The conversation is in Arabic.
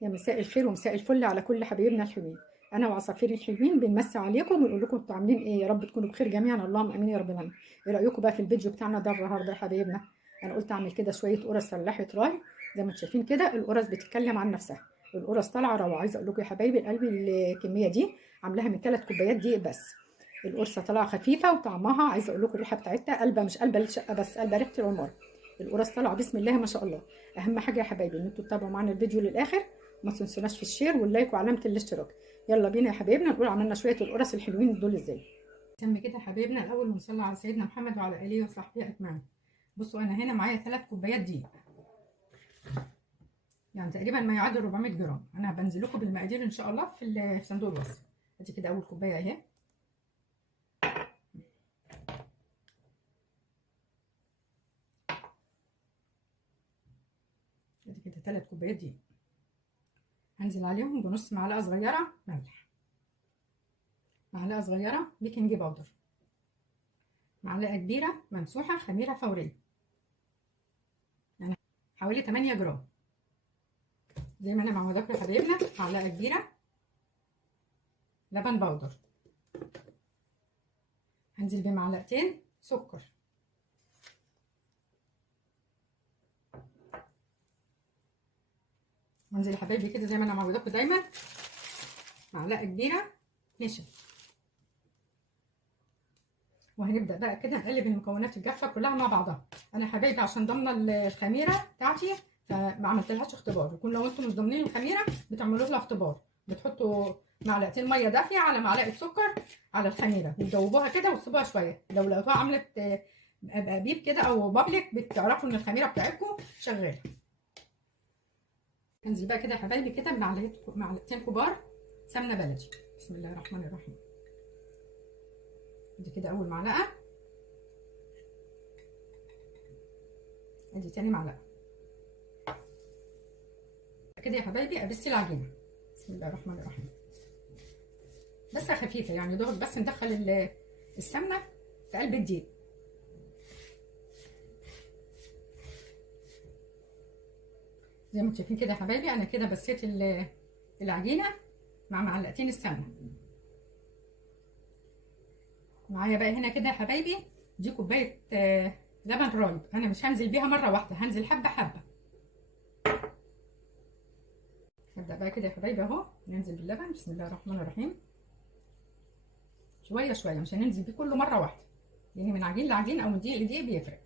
يا مساء الخير ومساء الفل على كل حبايبنا الحلوين. انا وعصافير الحلوين بنمسي عليكم ونقول لكم انتوا عاملين ايه، يا رب تكونوا بخير جميعا، اللهم امين يا رب العالمين. ايه رايكم بقى في الفيديو بتاعنا ده النهارده يا حبايبنا؟ انا قلت اعمل كده شويه قرص فلاحه راي. زي ما انتم شايفين كده القرص بتتكلم عن نفسها، القرص طالعه روعه. عايزه اقول لكم يا حبايبي قلبي الكميه دي عاملاها من 3 كوبايات دقيق بس. القرصه طالعه خفيفه وطعمها، عايزه اقول لكم الريحه بتاعتها قلبه، مش قلبه الشقه بس، قلبه ريحه العمر. القرص طالعه بسم الله ما شاء الله. اهم حاجه يا حبايبي ان انتوا تتابعوا معانا الفيديو للاخر، وما تنسوناش في الشير واللايك وعلامه الاشتراك. يلا بينا يا حبايبنا نقول عملنا شويه القرص الحلوين دول ازاي. نسمي كده يا حبايبنا الاول ونصلي على سيدنا محمد وعلى اله وصحبه اجمعين. بصوا انا هنا معايا 3 كوبايات دقيق، يعني تقريبا ما يعادل 400 جرام. انا هبنزل لكم بالمقادير ان شاء الله في صندوق الوصف. ادي كده اول كوبايه اهي، ادي كده 3 كوبايات دقيق. هنزل عليهم بنص معلقه صغيره ملح، معلقه صغيره بيكنج باودر، معلقه كبيره ممسوحه خميره فوريه، يعني حوالي 8 جرام زي ما انا معوداكم يا حبايبنا. معلقه كبيره لبن بودر، هنزل بمعلقتين سكر، وانزل يا حبايبي كده زي ما انا معوداكم دايما معلقه كبيره نشا. وهنبدا بقى كده نقلب المكونات الجافه كلها مع بعضها. انا يا حبايبي عشان ضامنه الخميره بتاعتي فما عملتلهاش اختبار، يكون لو انتم مش ضامنين الخميره بتعملوا لها اختبار، بتحطوا معلقتين ميه دافيه على معلقه سكر على الخميره وتدوبوها كده وتسيبوها شويه. لو لقيتوها عملت بيب كده او بابليك بتعرفوا ان الخميره بتاعتكم شغاله. انزل بقى كده يا حبايبي كده معلقتين كبار سمنه بلدي. بسم الله الرحمن الرحيم. ادي كده اول معلقه، ادي تاني معلقه. كده يا حبايبي ابس العجينه. بسم الله الرحمن الرحيم. بس خفيفه يعني دوب بس ندخل السمنه في قلب الدقيق. زي ما انتم شايفين كده يا حبايبي انا كده بسيت العجينه مع معلقتين السمنه. معايا بقى هنا كده يا حبايبي دي كوبايه لبن رايب. انا مش هنزل بيها مره واحده، هنزل حبه حبه. نبدا بقى كده يا حبايبي اهو ننزل باللبن. بسم الله الرحمن الرحيم. شويه شويه، مش هننزل بيه كله مره واحده لان من عجين لعجين او من دقيق لدقيق بيفرق.